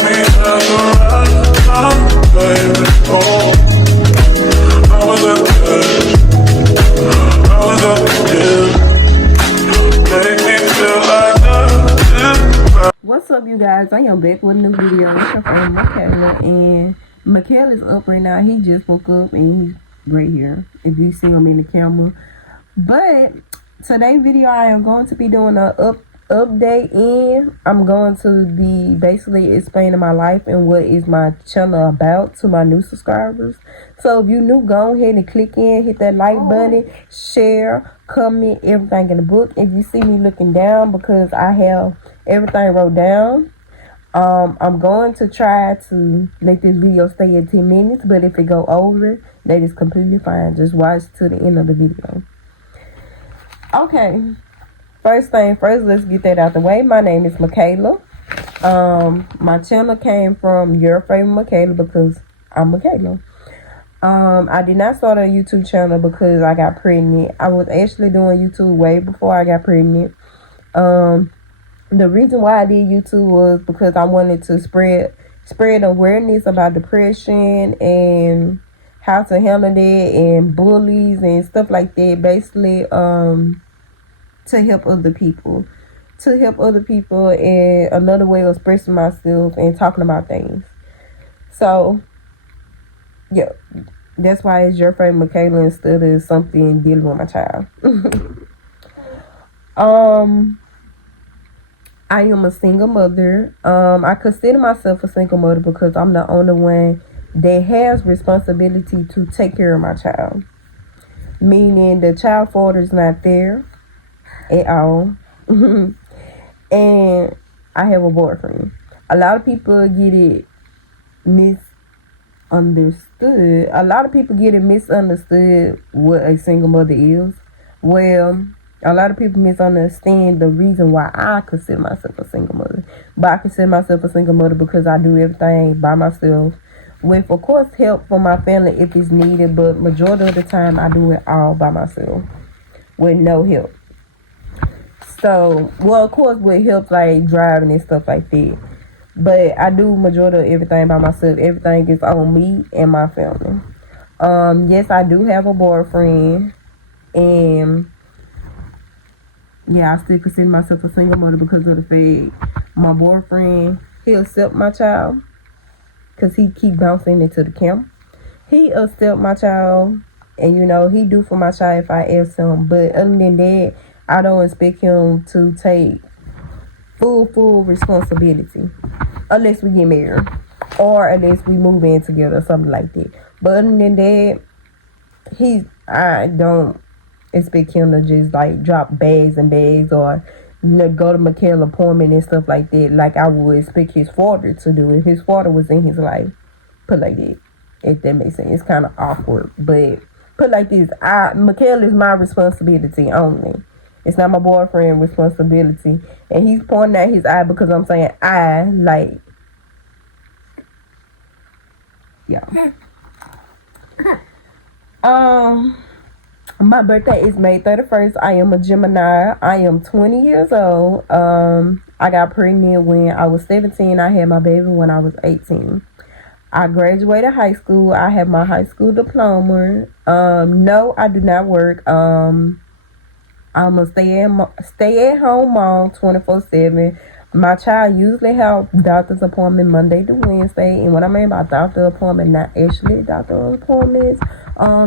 me as a random baby. Oh, I was at the edge, I was at the edge. Make me feel like nothing. What's up, you guys? I am back with a new video. It's your friend Michaela, and Michaela is up right now. He just woke up and he's right here, if you see him in the camera. But today's video, I am going to be doing a update, and I'm going to be basically explaining my life and what is my channel about to my new subscribers. So if you new, go ahead and click in, hit that like button, share, comment, everything in the book. If you see me looking down, because I have everything wrote down. I'm going to try to make this video stay at 10 minutes, but if it go over, that is completely fine. Just watch to the end of the video. Okay, first thing first, let's get that out the way. My name is Michaela. My channel came from your favorite Michaela because I'm Michaela. I did not start a YouTube channel because I got pregnant. I was actually doing YouTube way before I got pregnant. The reason why I did YouTube was because I wanted to spread awareness about depression and how to handle it and bullies and stuff like that. Basically, to help other people. And another way of expressing myself and talking about things. So, yeah, that's why it's your favorite Michaela instead of something dealing with my child. I am a single mother. I consider myself a single mother because I'm the only one that has responsibility to take care of my child. Meaning the child father is not there at all. And I have a boyfriend. A lot of people get it misunderstood. What a single mother is. Well, a lot of people misunderstand the reason why I consider myself a single mother. But I consider myself a single mother because I do everything by myself. With, of course, help from my family if it's needed. But majority of the time, I do it all by myself. With no help. So, well, of course, with help like driving and stuff like that. But I do majority of everything by myself. Everything is on me and my family. Yes, I do have a boyfriend. And yeah, I still consider myself a single mother because of the fact my boyfriend, he accept my child because he keep bouncing into the camp. He accept my child, and you know, he do for my child if I ask him. But other than that, I don't expect him to take full responsibility unless we get married or unless we move in together or something like that. But other than that, I don't expect him to just like drop bags and bags or, you know, go to Michaela appointment and stuff like that, like I would expect his father to do if his father was in his life. Put like that, if that makes sense. It's kind of awkward, but put like this: Michaela is my responsibility only. It's not my boyfriend's responsibility, and he's pointing at his eye because I'm saying I like, yeah. My birthday is May 31st. I am a Gemini. I am 20 years old. I got pregnant when I was 17. I had my baby when I was 18. I graduated high school. I have my high school diploma. No, I do not work. I'm a stay at home mom 24/7. My child usually have doctor's appointment Monday to Wednesday. And what I mean by doctor appointment, not actually doctor appointments.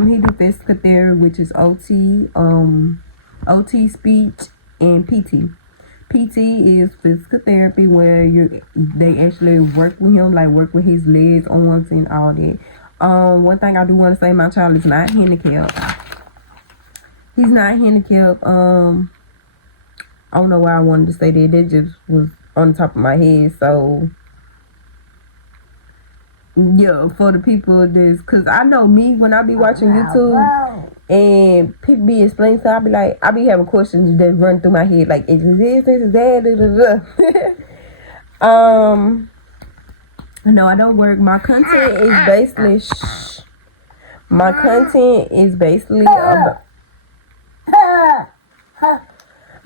He do physical therapy, which is OT, OT speech, and PT. PT is physical therapy where they actually work with him, like work with his legs, arms, and all that. One thing I do want to say, my child is not handicapped. He's not handicapped. I don't know why I wanted to say that. That just was on the top of my head. So, yeah, for the people that's, because I know me, when I be watching YouTube and people be explaining stuff, I be having questions that run through my head. Like, is this, that, no, I don't work. My content is basically, about,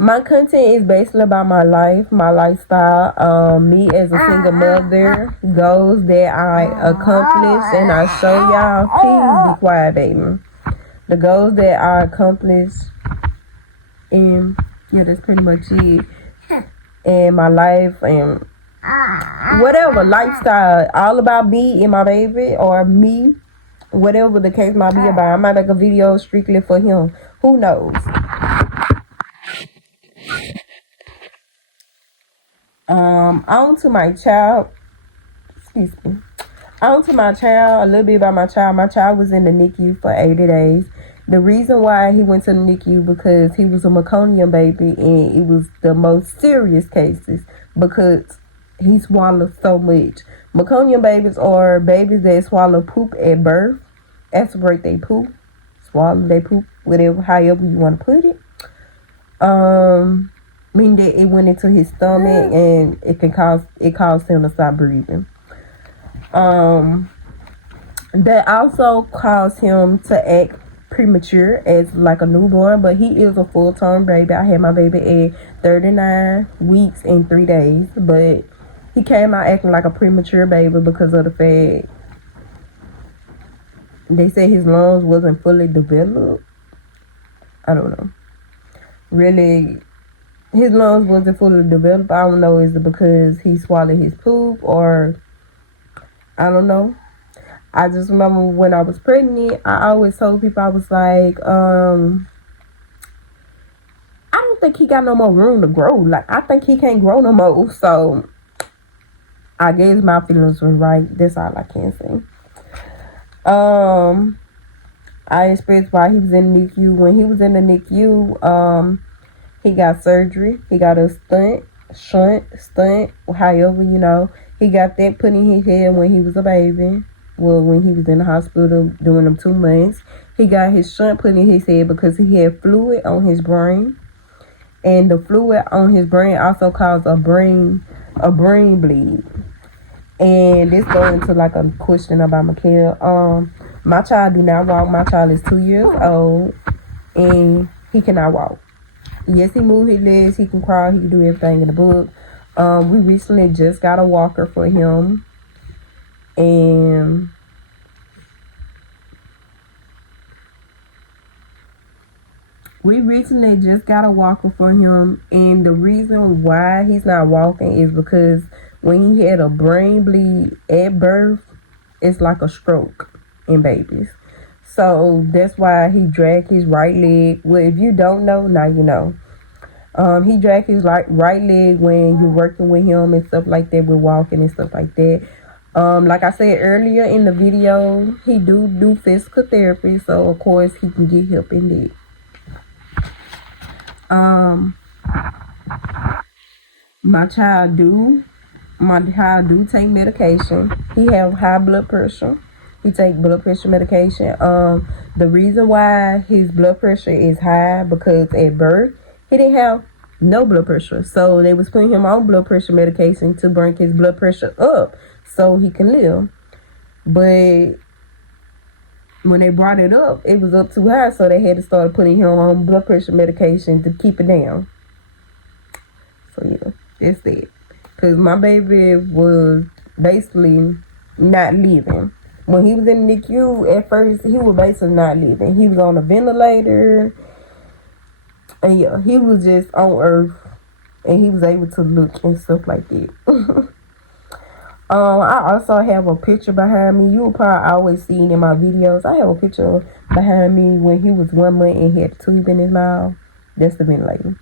My content is basically about my life, my lifestyle, me as a single mother, goals that I accomplished, and I show y'all. Please be quiet, baby. The goals that I accomplished, and yeah, that's pretty much it. And my life and whatever lifestyle, all about me and my baby, or me, whatever the case might be about. I might make a video strictly for him. Who knows? On to my child. Excuse me. On to my child. A little bit about my child. My child was in the NICU for 80 days. The reason why he went to the NICU because he was a meconium baby, and it was the most serious cases because he swallowed so much. Meconium babies are babies that swallow poop at birth, aspirate their poop, swallow their poop, whatever, however you want to put it. Meaning that it went into his stomach and it caused him to stop breathing. That also caused him to act premature as like a newborn, but he is a full-term baby. I had my baby at 39 weeks and 3 days, but he came out acting like a premature baby because of the fact they said his lungs wasn't fully developed. I don't know. Really, his lungs wasn't fully developed. I don't know, is it because he swallowed his poop or I don't know. I just remember when I was pregnant, I always told people, I was like, I don't think he got no more room to grow. Like, I think he can't grow no more. So, I guess my feelings were right. That's all I can say. I experienced why he was in the NICU. When he was in the NICU, he got surgery. He got a shunt, however, you know. He got that put in his head when he was a baby. Well, when he was in the hospital doing them 2 months. He got his shunt put in his head because he had fluid on his brain. And the fluid on his brain also caused a brain bleed. And this goes into like a question about Mikael. My child do not walk. My child is 2 years old and he cannot walk. Yes, he move his legs, he can crawl, he can do everything in the book. We recently just got a walker for him. And the reason why he's not walking is because when he had a brain bleed at birth, it's like a stroke in babies. So that's why he dragged his right leg. Well, if you don't know, now you know. He dragged his right leg when you're working with him and stuff like that, with walking and stuff like that. Like I said earlier in the video, he do physical therapy, so of course he can get help in that. My child do take medication. He have high blood pressure. He take blood pressure medication. The reason why his blood pressure is high because at birth he didn't have no blood pressure, so they was putting him on blood pressure medication to bring his blood pressure up so he can live. But when they brought it up, it was up too high, so they had to start putting him on blood pressure medication to keep it down. So yeah, that's it. Because my baby was basically not living. When he was in the NICU, at first, he was basically not living. He was on a ventilator. And yeah, he was just on earth. And he was able to look and stuff like that. I also have a picture behind me. You will probably always see it in my videos. I have a picture behind me when he was 1 month and he had a tube in his mouth. That's the ventilator.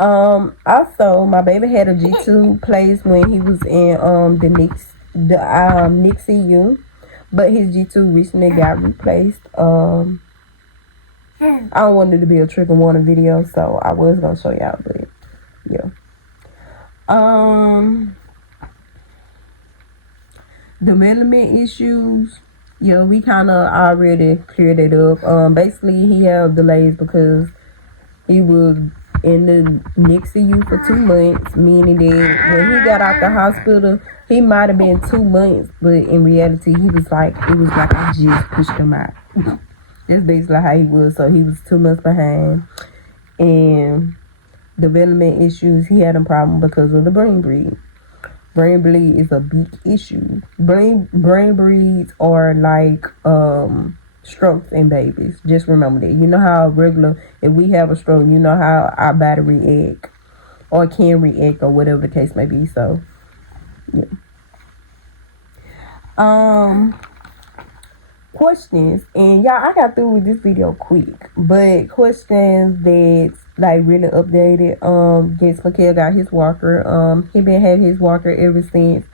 Also, my baby had a G-tube placed when he was in the NICU, but his G-tube recently got replaced. I don't want it to be a trigger warning video, so I was gonna show y'all, but yeah. Development issues, yeah, we kind of already cleared it up. Basically, he had delays because he was in the NICU for 2 months, meaning that when he got out the hospital, he might have been 2 months, but in reality, it was like I just pushed him out. That's basically how he was. So he was 2 months behind, and development issues. He had a problem because of the brain bleed. Brain bleed is a big issue. Brain bleeds are like strokes in babies. Just remember that. You know how regular, if we have a stroke, you know how our body react or can react or whatever the case may be. So yeah. Questions, and y'all, I got through with this video quick, but questions that like really updated. Yes, Mikhail got his walker. He been had his walker ever since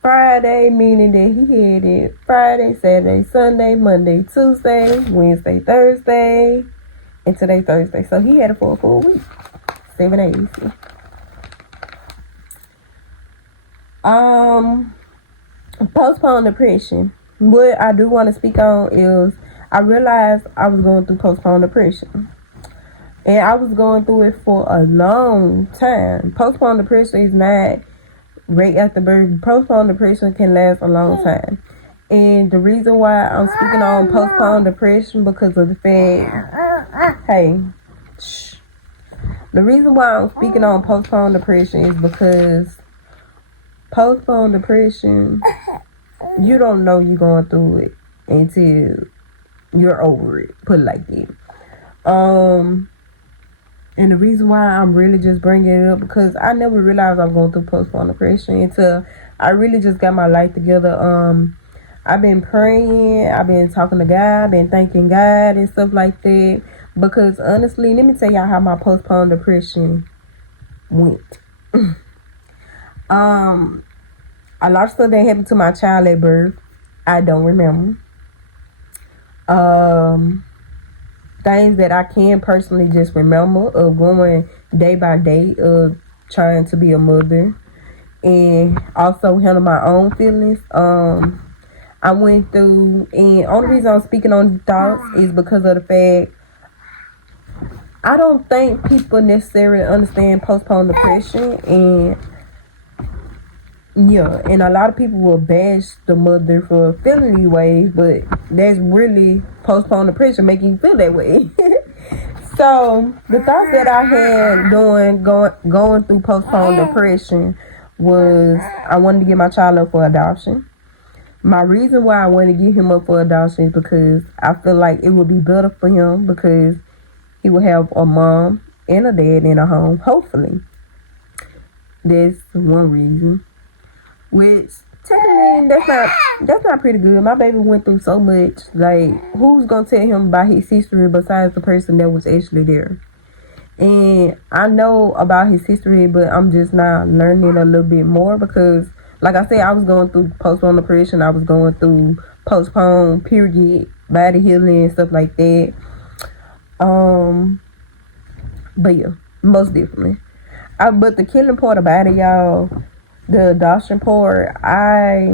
Friday, meaning that he had it Friday, Saturday, Sunday, Monday, Tuesday, Wednesday, Thursday, and today Thursday. So he had it for a full week, 7 days. Postpartum depression. What I do want to speak on is I realized I was going through postpartum depression. And I was going through it for a long time. Postpartum depression is not right after birth. Postpartum depression can last a long time. And the reason why I'm speaking on postpartum depression because of the fact, the reason why I'm speaking on postpartum depression is because postpartum depression, you don't know you're going through it until you're over it. Put it like that. And the reason why I'm really just bringing it up because I never realized I was going through postpartum depression until I really just got my life together. I've been praying, I've been talking to God, I've been thanking God and stuff like that. Because honestly, let me tell y'all how my postpartum depression went. A lot of stuff that happened to my child at birth, I don't remember. Things that I can personally just remember of going day by day of trying to be a mother and also handle my own feelings. I went through, and only reason I'm speaking on these thoughts is because of the fact I don't think people necessarily understand postpartum depression, and yeah, and a lot of people will bash the mother for feeling these ways, but that's really postpartum depression making you feel that way. So the thoughts that I had going through postpartum depression was I wanted to get my child up for adoption. My reason why I wanted to get him up for adoption is because I feel like it would be better for him because he would have a mom and a dad in a home, hopefully. That's one reason. Which technically that's not pretty good. My baby went through so much. Like, who's gonna tell him about his history besides the person that was actually there? And I know about his history, but I'm just now learning a little bit more because, like I said, I was going through postpartum depression. I was going through postpartum period, body healing and stuff like that. But yeah, most definitely. But the killing part about it, y'all, the adoption part, I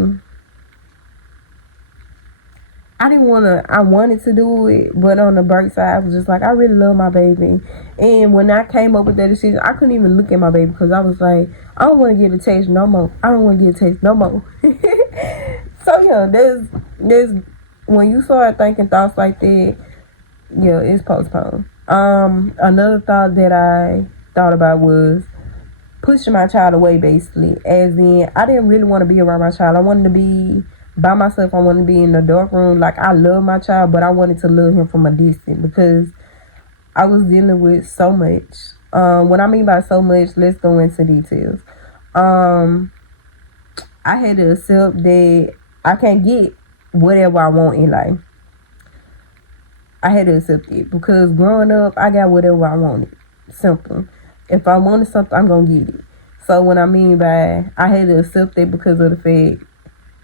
wanted to do it, but on the bright side, I was just like, I really love my baby. And when I came up with that decision, I couldn't even look at my baby because I was like, I don't want to get a taste no more. So yeah, there's when you start thinking thoughts like that, yeah, it's postponed. Another thought that I thought about was pushing my child away, basically. As in, I didn't really want to be around my child. I wanted to be by myself. I wanted to be in the dark room. Like, I love my child, but I wanted to love him from a distance because I was dealing with so much. What I mean by so much, let's go into details. I had to accept that I can't get whatever I want in life. I had to accept it because growing up, I got whatever I wanted. Simple. If I wanted something, I'm going to get it. So what I mean by I had to accept it because of the fact,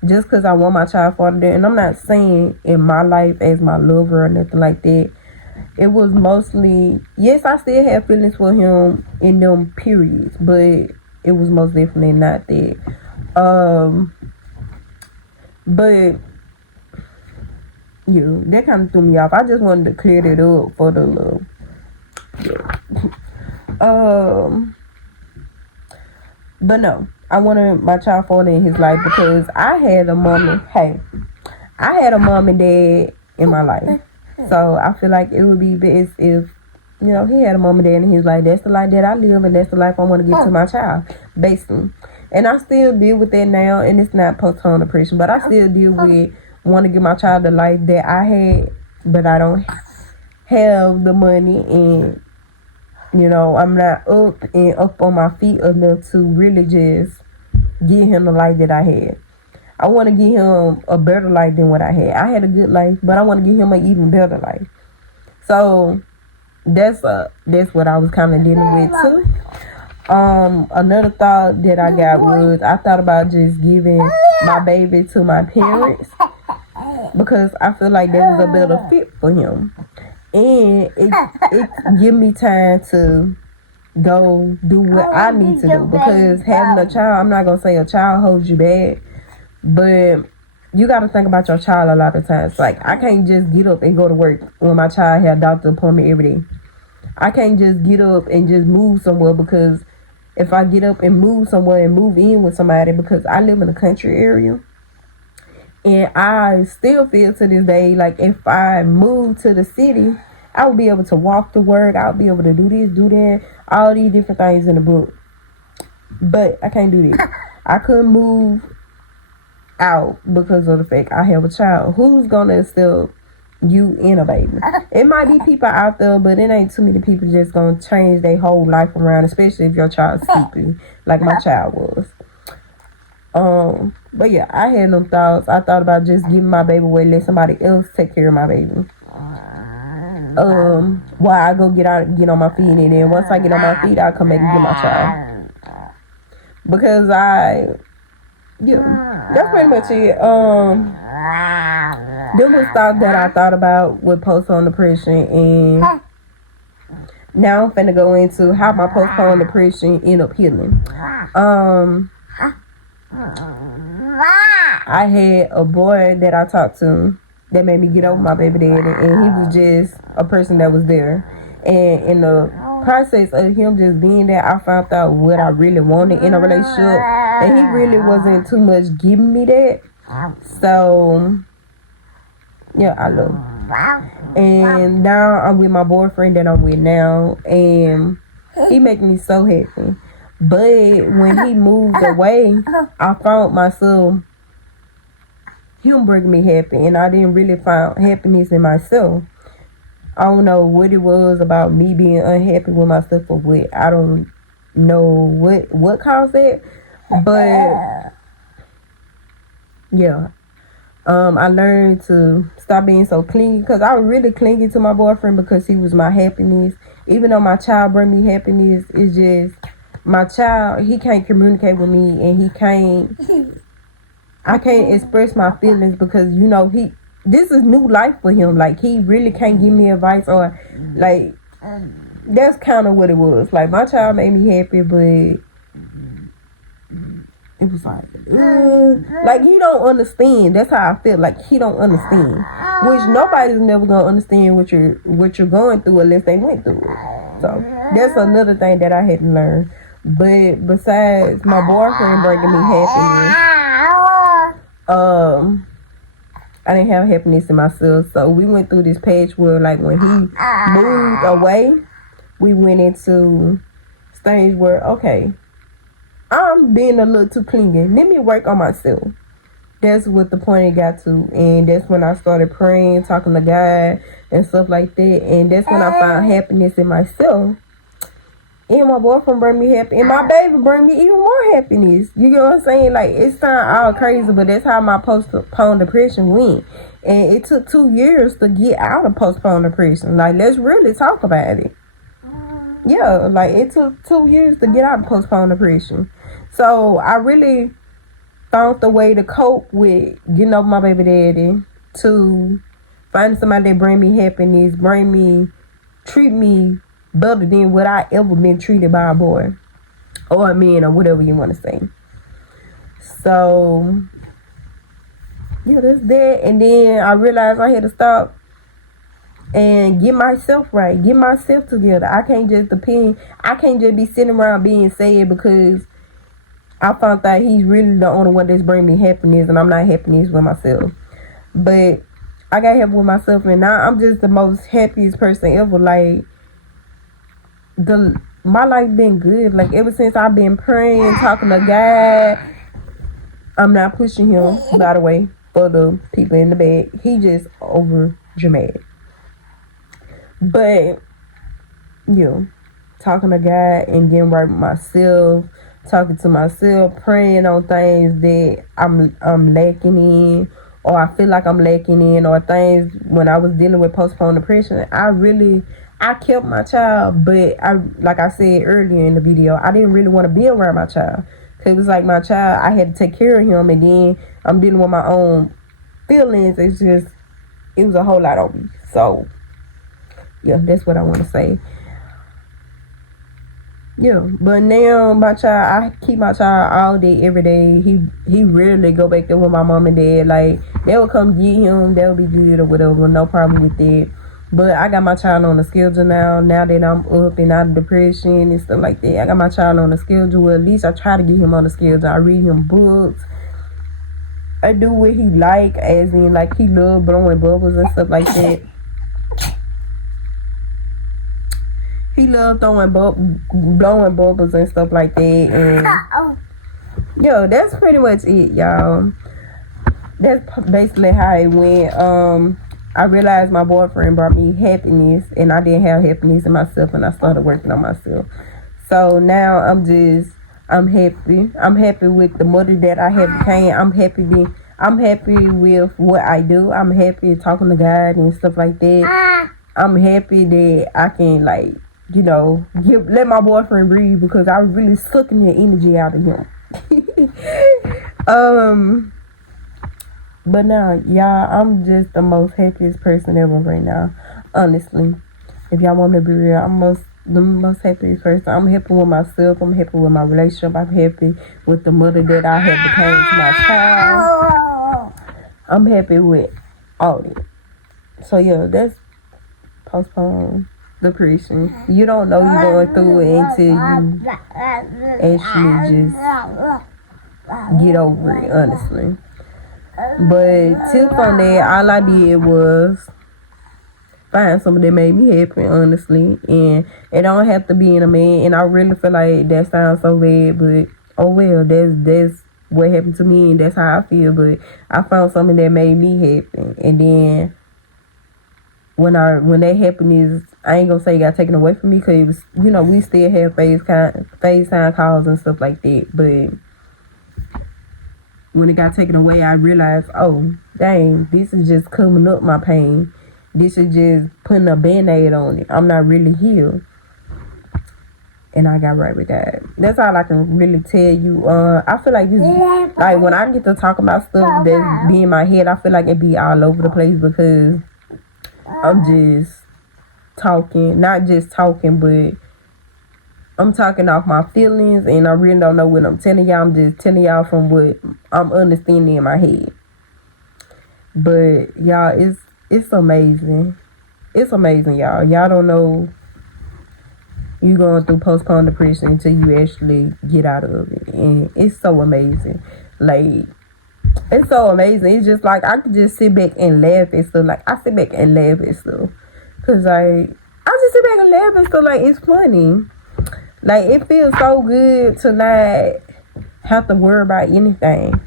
just because I want my child father there, and I'm not saying in my life as my lover or nothing like that. It was mostly, yes, I still have feelings for him in them periods, but it was most definitely not that. But yeah, that kind of threw me off. I just wanted to clear that up for the love. But no, I wanted my child father in his life because I had a mom and dad in my life. So I feel like it would be best if you know, he had a mom and dad, and he was like, that's the life that I live, and that's the life I want to give to my child, basically. And I still deal with that now, and it's not postpartum depression, but I still deal with want to give my child the life that I had, but I don't have the money, and you know, I'm not up on my feet enough to really just give him the life that I had. I want to give him a better life than what I had. I had a good life, but I want to give him an even better life. So that's what I was kind of dealing with too. Another thought that I got was I thought about just giving my baby to my parents because I feel like that was a better fit for him. And it give me time to go do what I need to do. Because having a child, I'm not going to say a child holds you back, but you got to think about your child a lot of times. Like, I can't just get up and go to work when my child has a doctor appointment every day. I can't just get up and just move somewhere, because if I get up and move somewhere and move in with somebody, because I live in a country area, and I still feel to this day like if I move to the city, I would be able to walk to work. I would be able to do this, do that, all these different things in the book. But I can't do this. I couldn't move out because of the fact I have a child. Who's gonna still you and a baby? It might be people out there, but it ain't too many people just gonna change their whole life around, especially if your child's sleepy, like my child was. But yeah, I had them thoughts. I thought about just giving my baby away, let somebody else take care of my baby. While I go get on my feet, and then once I get on my feet, I'll come back and get my child. Because that's pretty much it. Them was thoughts that I thought about with postpartum depression, and now I'm finna go into how my postpartum depression ended up healing. I had a boy that I talked to that made me get over my baby daddy, and he was just a person that was there. And in the process of him just being there, I found out what I really wanted in a relationship, and he really wasn't too much giving me that. So yeah, I love him. And now I'm with my boyfriend that I'm with now, and he makes me so happy. But when he moved away, I found myself him bringing me happy, and I didn't really find happiness in myself. I don't know what it was about me being unhappy with myself or what. I don't know what caused that, but yeah. I learned to stop being so clingy, because I was really clingy to my boyfriend because he was my happiness. Even though my child bring me happiness, it's just my child, he can't communicate with me, and I can't express my feelings because, you know, this is new life for him. Like, he really can't give me advice, or like, that's kind of what it was. Like, my child made me happy, but it was like he don't understand. That's how I feel. Like, he don't understand, which nobody's never gonna understand what you're going through unless they went through it. So that's another thing that I had to learn. But besides my boyfriend bringing me happiness, I didn't have happiness in myself. So we went through this patch where, like, when he moved away, we went into stage where, okay, I'm being a little too clingy. Let me work on myself. That's what the point it got to. And that's when I started praying, talking to God and stuff like that. And that's when I found happiness in myself. And my boyfriend bring me happy. And my baby bring me even more happiness. You get what I'm saying? Like, it sounds all crazy, but that's how my postpartum depression went. And it took 2 years to get out of postpartum depression. Like, let's really talk about it. Yeah, like, it took 2 years to get out of postpartum depression. So I really found the way to cope with getting over my baby daddy, to find somebody that bring me happiness, treat me better than what I ever been treated by a boy or a man or whatever you want to say. So yeah, that's that. And then I realized I had to stop and get myself right, get myself together. I can't just be sitting around being sad because I found out he's really the only one that's bringing me happiness, and I'm not happiness with myself. But I got happy with myself, and now I'm just the most happiest person ever. Like, my life been good. Like ever since I've been praying, talking to God. I'm not pushing him, by the way, for the people in the back. He just over dramatic. But yeah, talking to God and getting right with myself, talking to myself, praying on things that I'm lacking in, or I feel like I'm lacking in, or things when I was dealing with postpartum depression. I kept my child, but like I said earlier in the video, I didn't really want to be around my child. Cause it was like my child, I had to take care of him, and then I'm dealing with my own feelings. It was a whole lot on me. So yeah, that's what I want to say. Yeah, but now my child, I keep my child all day, every day. He rarely go back there with my mom and dad. Like they will come get him, they'll be good or whatever, no problem with that. But I got my child on the schedule now. Now that I'm up and out of depression and stuff like that, I got my child on the schedule. Well, at least I try to get him on the schedule. I read him books. I do what he like, as in like he love blowing bubbles and stuff like that. He loved blowing bubbles and stuff like that. And yo, that's pretty much it, y'all. That's basically how it went. I realized my boyfriend brought me happiness, and I didn't have happiness in myself, and I started working on myself. So now I'm happy. I'm happy with the mother that I have became. I'm happy with what I do. I'm happy talking to God and stuff like that. I'm happy that I can let my boyfriend breathe, because I was really sucking the energy out of him. But now, y'all, I'm just the most happiest person ever right now. Honestly, if y'all want me to be real, I'm the most happiest person. I'm happy with myself. I'm happy with my relationship. I'm happy with the mother that I had became to my child. I'm happy with all that. So yeah, that's postpartum depression. You don't know you're going through it until you actually just get over it, honestly. But tip on that, all I did was find something that made me happy, honestly. And it don't have to be in a man. And I really feel like that sounds so bad, but oh well, that's what happened to me, and that's how I feel. But I found something that made me happy, and then when that happened, I ain't gonna say it got taken away from me, because it was, we still have FaceTime calls and stuff like that. But when it got taken away, I realized, oh, dang, this is just coming up my pain. This is just putting a Band-Aid on it. I'm not really healed. And I got right with that. That's all I can really tell you. I feel like this, like when I get to talk about stuff that be in my head, I feel like it be all over the place, because I'm just talking, not just talking, but I'm talking off my feelings, and I really don't know what I'm telling y'all. I'm just telling y'all from what I'm understanding in my head. But y'all, it's amazing. It's amazing, y'all. Y'all don't know you going through postpartum depression until you actually get out of it, and it's so amazing. Like, it's so amazing. It's just like I could just sit back and laugh at stuff. Like, I sit back and laugh at stuff, cause I just sit back and laugh at stuff. Like, it's funny. Like, it feels so good to not have to worry about anything.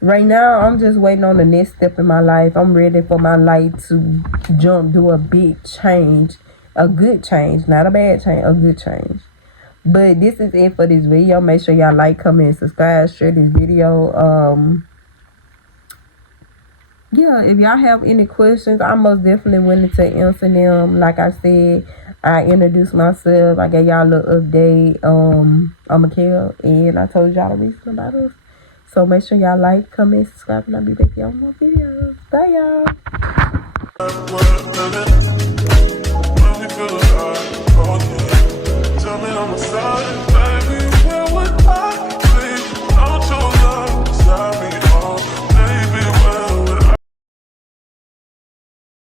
Right now, I'm just waiting on the next step in my life. I'm ready for my life to do a big change. A good change, not a bad change, a good change. But this is it for this video. Make sure y'all like, comment, and subscribe. Share this video. Yeah, if y'all have any questions, I'm most definitely willing to answer them. Like I said, I introduced myself. I gave y'all a little update. I'm Mikhail, and I told y'all the reason about us. So make sure y'all like, comment, subscribe, and I'll be back here on more videos. Bye, y'all. Tell me I'm a side.